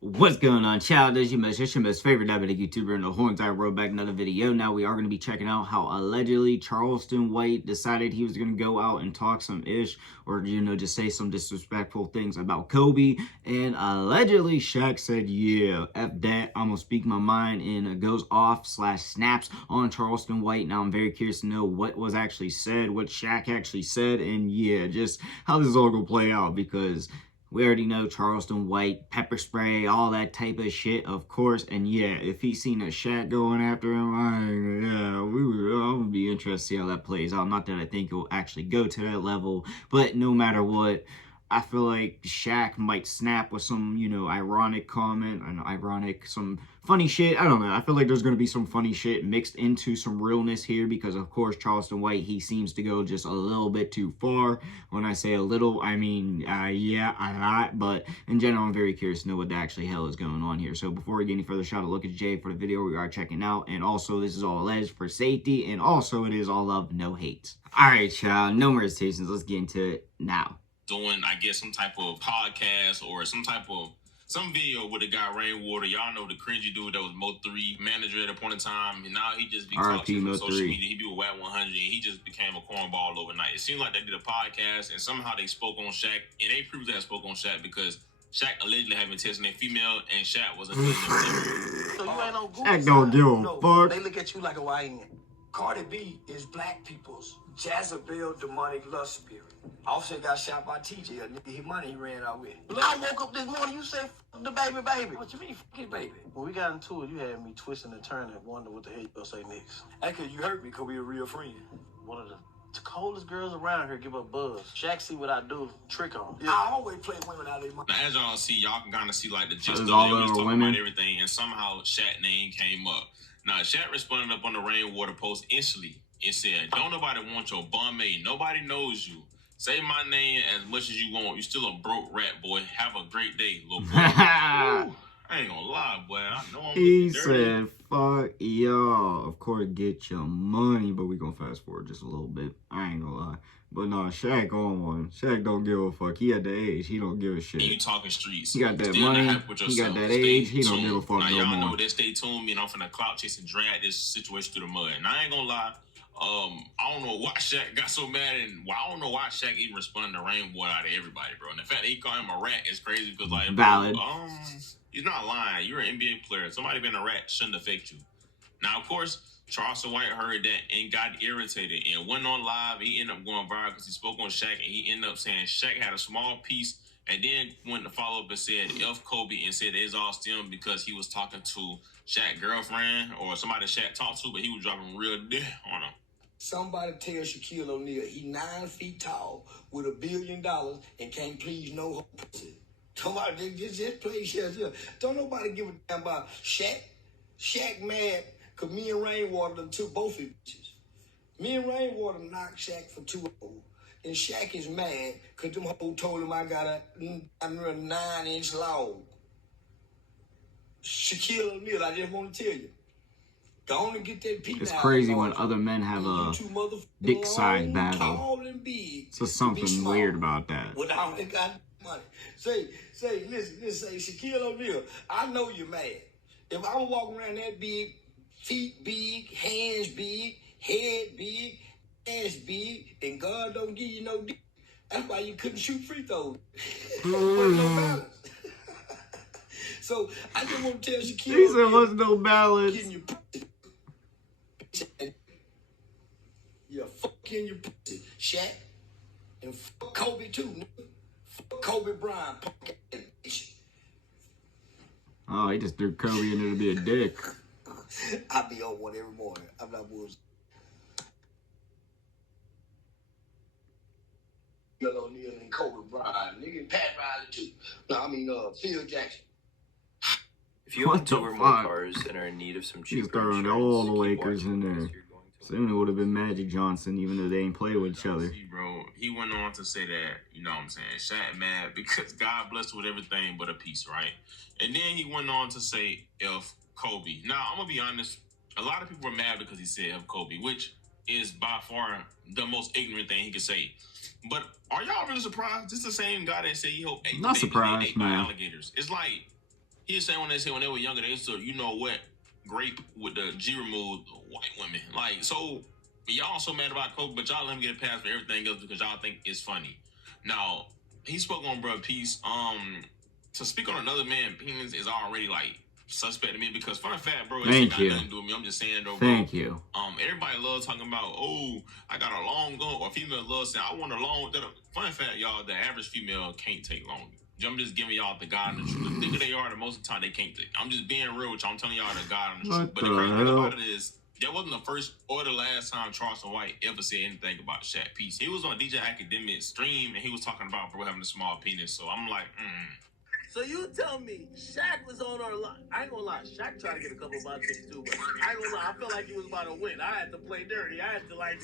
What's going on, child? It's your most favorite Diabeto YouTuber in the whole entire world. Back another video. Now we are going to be checking out how allegedly Charleston White decided he was going to go out and talk some ish, or just say some disrespectful things about Kobe. And allegedly Shaq said, "Yeah, F that. I'm gonna speak my mind," and goes off / snaps on Charleston White. Now I'm very curious to know what was actually said, what Shaq actually said, and yeah, just how this is all gonna play out, because we already know Charleston White, pepper spray, all that type of shit, of course. And yeah, if he's seen a Shaq going after him, I'm gonna be interested to see how that plays out. Not that I think it'll actually go to that level, but no matter what, I feel like Shaq might snap with some, ironic comment and some funny shit. I don't know. I feel like there's going to be some funny shit mixed into some realness here because, of course, Charleston White, he seems to go just a little bit too far. When I say a little, I mean, yeah, a lot. But in general, I'm very curious to know what the actually hell is going on here. So before we get any further, shout out look at Jay for the video we are checking out. And also, this is all alleged for safety. And also, it is all love, no hate. All right, child. No more hesitations. Let's get into it now. Doing, I guess, some type of podcast or some video with the guy Rainwater. Y'all know the cringy dude that was Mo3 manager at a point in time, and now he just be talking on social media. He be with WAT 100, and he just became a cornball overnight. It seemed like they did a podcast, and somehow they spoke on Shaq, and they proved that spoke on Shaq because Shaq allegedly had been testing a female, and Shaq wasn't feeling them. So you ain't on Google. Shaq don't give a fuck. They look at you like a YN. Cardi B is black people's Jezebel demonic lust spirit. Offset got shot by TJ, a nigga his money he ran out with. I woke up this morning, you said, "F the baby." What you mean, fuck his baby? When we got into it, you had me twisting and turning and wonder what the hell you gonna say next. That's cause you hurt me, cause we a real friend. One of the coldest girls around here give up buzz. Shaq see what I do, trick on. Yeah. I always play women out of their money. Now, as y'all see, y'all can kind of see like the gist of it. All We was over talking women. about everything, and somehow Shaq name came up. Now, Shaq responded up on the Rainwater post instantly. It said, "Don't nobody want your bum aid. Nobody knows you. Say my name as much as you want. You still a broke rat, boy. Have a great day, little boy." I ain't gonna lie, boy. I know I'm He dirty. said, "Fuck y'all. Of course, get your money." But we gonna fast forward just a little bit. I ain't gonna lie. But no, Shaq on one. Shaq don't give a fuck. He at the age. He don't give a shit. You talking streets. He got that Still money. not happy with He got yourself. that Stay age. He don't tuned. give a fuck now, no y'all more. know that stay tuned. Me and I'm finna clout chase and drag this situation through the mud. And I ain't gonna lie. I don't know why Shaq got so mad, and I don't know why Shaq even responded to Rainwater out of everybody, bro. And the fact that he called him a rat is crazy because, like, Valid. he's not lying. You're an NBA player. Somebody being a rat shouldn't affect you. Now, of course, Charleston White heard that and got irritated and went on live. He ended up going viral because he spoke on Shaq, and he ended up saying Shaq had a small piece, and then went to follow up and said F Kobe and said it's all stem because he was talking to Shaq's girlfriend or somebody Shaq talked to, but he was dropping real dick on him. Somebody tell Shaquille O'Neal he 9 feet tall with $1 billion and can't please no pussy. Somebody just play shit. Don't nobody give a damn about Shaq. Shaq mad because me and Rainwater done took both his bitches. Me and Rainwater knocked Shaq for 2-0. And Shaq is mad because them hoes told him I got a 9-inch log. Shaquille O'Neal, I just want to tell you. Go on and get that P. It's crazy when other men have a dick size battle. So something weird about that. With all they got money. Listen, say Shaquille O'Neal, I know you're mad. If I'm walking around that big, feet big, hands big, head big, ass big, and God don't give you no dick, that's why you couldn't shoot free throws. Wasn't no balance. So I just want to tell Shaquille He said, "What's no balance?" Getting your pussy. Yeah, fucking your pussy, Shaq, and fuck Kobe too. Nigga. Fuck Kobe Bryant, punk ass bitch. Oh, he just threw Kobe in there to be a dick. I be on one every morning. I'm not bullshit. Shaquille O'Neal and Kobe Bryant, nigga, and Pat Riley too. No, I mean Phil Jackson. If you own 2 or more cars and are in need of some cheaper He's throwing insurance, all the keep Lakers watching in because there. you're going to Soon it would have been Magic Johnson, even though they ain't play with each other. See, bro, he went on to say that, you know what I'm saying, Shaq mad because God blessed with everything but a piece, right? And then he went on to say F Kobe. Now, I'm going to be honest, a lot of people were mad because he said F Kobe, which is by far the most ignorant thing he could say. But are y'all really surprised? This is the same guy that said he hoped Not surprised, by man. alligators. It's like, He was saying when they were younger, they used to, you know what, grape with the G removed white women. Like, so y'all so mad about Coke, but y'all let him get a pass for everything else because y'all think it's funny. Now, he spoke on Bruh Peace. To speak on another man's opinions is already like suspect to me because fun fact, bro, it's got nothing to do with me. I'm just saying though, bro. Thank you. Everybody loves talking about, oh, I got a long gun, or female loves saying, I want a long. Fun fact, y'all, the average female can't take long. I'm just giving y'all the God and the truth. The thicker they are, the most of the time they can't take. I'm just being real with y'all. I'm telling y'all the God and the truth. But the crazy thing about it is, that wasn't the first or the last time Charleston White ever said anything about Shaq Peace. He was on DJ Academic's stream and he was talking about bro having a small penis. So I'm like, So you tell me Shaq was on our line. I ain't gonna lie, Shaq tried to get a couple of chicks too, but I ain't gonna lie, I felt like he was about to win. I had to play dirty. I had to like.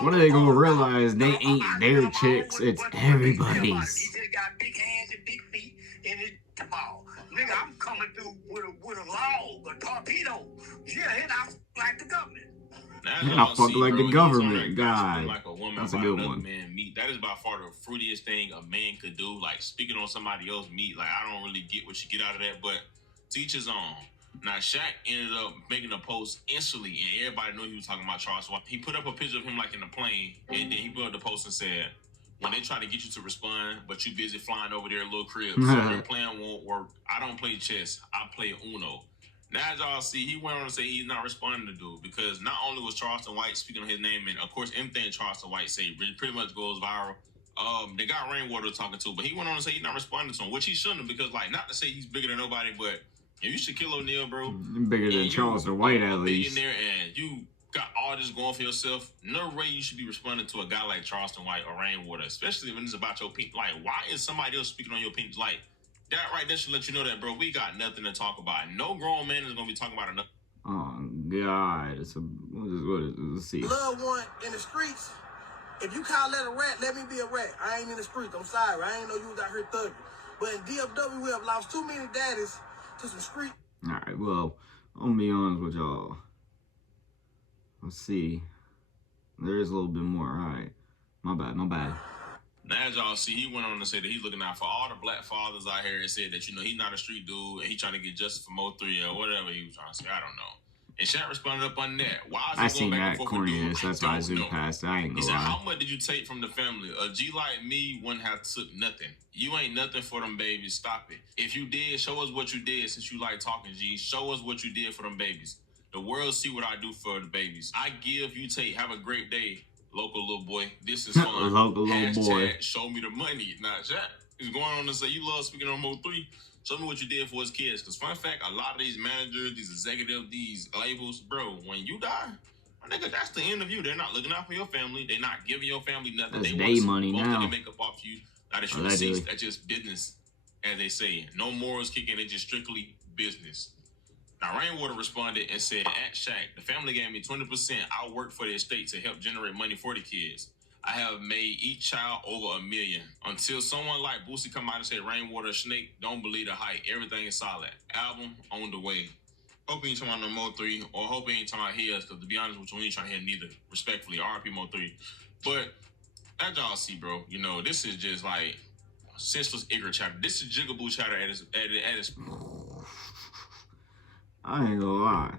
What are they gonna realize? They ain't their chicks, it's everybody's. He just got big hands and big feet and his ball. Nigga, I'm coming through with a log, a torpedo. Yeah, and I like the government. And I fuck like the government, God. Like a woman That's a good one. Man, meat. That is by far the fruitiest thing a man could do. Like speaking on somebody else's meat. Like I don't really get what you get out of that, but to each his own. Now Shaq ended up making a post instantly, and everybody knew he was talking about Charles White. He put up a picture of him like in the plane, and then he put up the post and said, when they try to get you to respond, but you busy flying over their little crib, so their plan won't work. I don't play chess. I play Uno. Now, as y'all see, he went on to say he's not responding to dude because not only was Charleston White speaking on his name, and of course, anything Charleston White say pretty much goes viral. They got Rainwater talking to, but he went on to say he's not responding to him, which he shouldn't have because, like, not to say he's bigger than nobody, but if you Shaquille O'Neal, bro, bigger than Charleston White at least. And you got all this going for yourself. No way you should be responding to a guy like Charleston White or Rainwater, especially when it's about your opinion. Like, why is somebody else speaking on your opinion? Like, that right there should let you know that, bro, we got nothing to talk about. No grown man is going to be talking about enough. Oh, God. Let's see. Love one in the streets. If you call that a rat, let me be a rat. I ain't in the streets. I'm sorry. I ain't know you was out here thugging. But in DFW, we have lost too many daddies to some street. All right, well, I'm going to be honest with y'all. Let's see. There is a little bit more. All right. My bad. Now, as y'all see, he went on to say that he's looking out for all the black fathers out here and said that, you know, he's not a street dude and he's trying to get justice for Mo3 or whatever he was trying to say. I don't know. And Shaq responded up on that. Why is he going back and forth with dude? That's why I zoomed past. I ain't gonna lie. He said, how much did you take from the family? A G like me wouldn't have took nothing. You ain't nothing for them babies. Stop it. If you did, show us what you did since you like talking, G. Show us what you did for them babies. The world see what I do for the babies. I give, you take. Have a great day. Local little boy, this is fun. Local little boy. Show me the money. Now, Shaq is going on to say, you love speaking on Mo3. Show me what you did for his kids. Because fun fact, a lot of these managers, these executives, these labels, bro, when you die, my nigga, that's the end of you. They're not looking out for your family. They're not giving your family nothing. That's they want money now. They make up off you. Now that you're deceased, that's just business, as they say. No morals kicking. It's just strictly business. Now, Rainwater responded and said, at Shaq, the family gave me 20%. I worked for the estate to help generate money for the kids. I have made each child over $1 million. Until someone like Boosie come out and say, Rainwater, Snake, don't believe the hype. Everything is solid. Album on the way. Hope he ain't talking about no Mo3, or hope he ain't talking about his, because to be honest with you, we ain't trying to hear neither. Respectfully, RP Mo3. But, as y'all see, bro, you know, this is just like senseless ignorant chatter. This is jigaboo chatter at its I ain't gonna lie.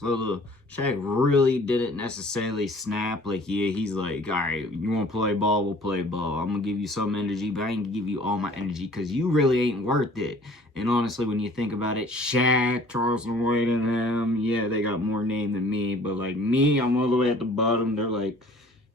So look, Shaq really didn't necessarily snap. Like, yeah, he's like, all right, you want to play ball, we'll play ball. I'm going to give you some energy, but I ain't going to give you all my energy because you really ain't worth it. And honestly, when you think about it, Shaq, Charleston White, and them, yeah, they got more name than me. But, like, me, I'm all the way at the bottom. They're, like,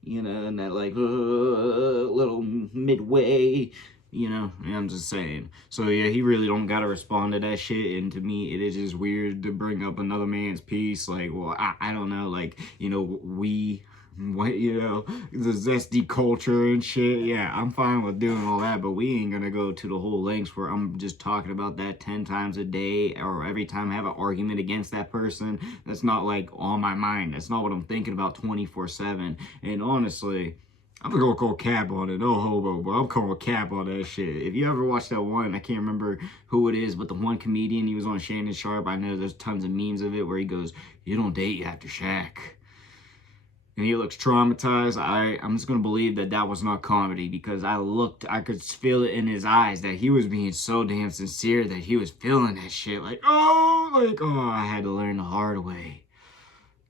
you know, in that, like, little midway. You know, I'm just saying. So, yeah, he really don't gotta respond to that shit. And to me, it is just weird to bring up another man's piece. Like, well, I don't know. Like, you know, you know, the zesty culture and shit. Yeah, I'm fine with doing all that. But we ain't gonna go to the whole lengths where I'm just talking about that 10 times a day. Or every time I have an argument against that person. That's not, like, on my mind. That's not what I'm thinking about 24/7. And honestly, I'm gonna go cap on it, no hobo, but I'm calling cap on that shit. If you ever watched that one, I can't remember who it is, but the one comedian, he was on Shannon Sharp. I know there's tons of memes of it where he goes, you don't date after Shaq. and he looks traumatized, I'm just gonna believe that that was not comedy, because I could feel it in his eyes that he was being so damn sincere, that he was feeling that shit, like, oh, I had to learn the hard way.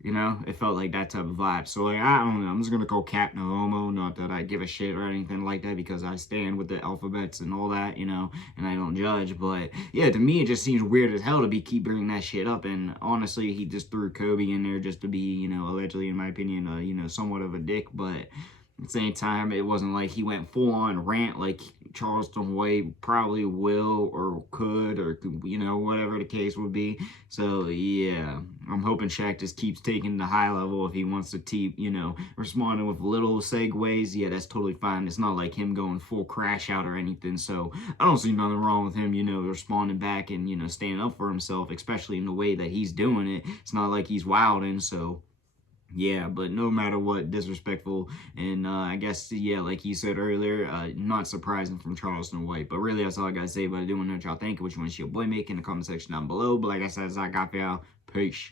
You know, it felt like that type of vibe. So, like, I don't know. I'm just going to go cap no homo. Not that I give a shit or anything like that, because I stand with the alphabets and all that, you know, and I don't judge. But, yeah, to me, it just seems weird as hell to keep bringing that shit up. And honestly, he just threw Kobe in there just to be, you know, allegedly, in my opinion, you know, somewhat of a dick. But at the same time, it wasn't like he went full-on rant like Charleston White probably will or could, or, you know, whatever the case would be. So, yeah, I'm hoping Shaq just keeps taking the high level. If he wants to keep, you know, responding with little segues, yeah, that's totally fine. It's not like him going full crash out or anything. So, I don't see nothing wrong with him, you know, responding back and, you know, standing up for himself, especially in the way that he's doing it. It's not like he's wilding, so... yeah, but no matter what, disrespectful, and I guess, yeah, like he said earlier, not surprising from Charleston White. But really, that's all I gotta say about it. I do want to know what y'all think, what you want to see your boy make in the comment section down below. But like I said, that's all I got for y'all. Peace.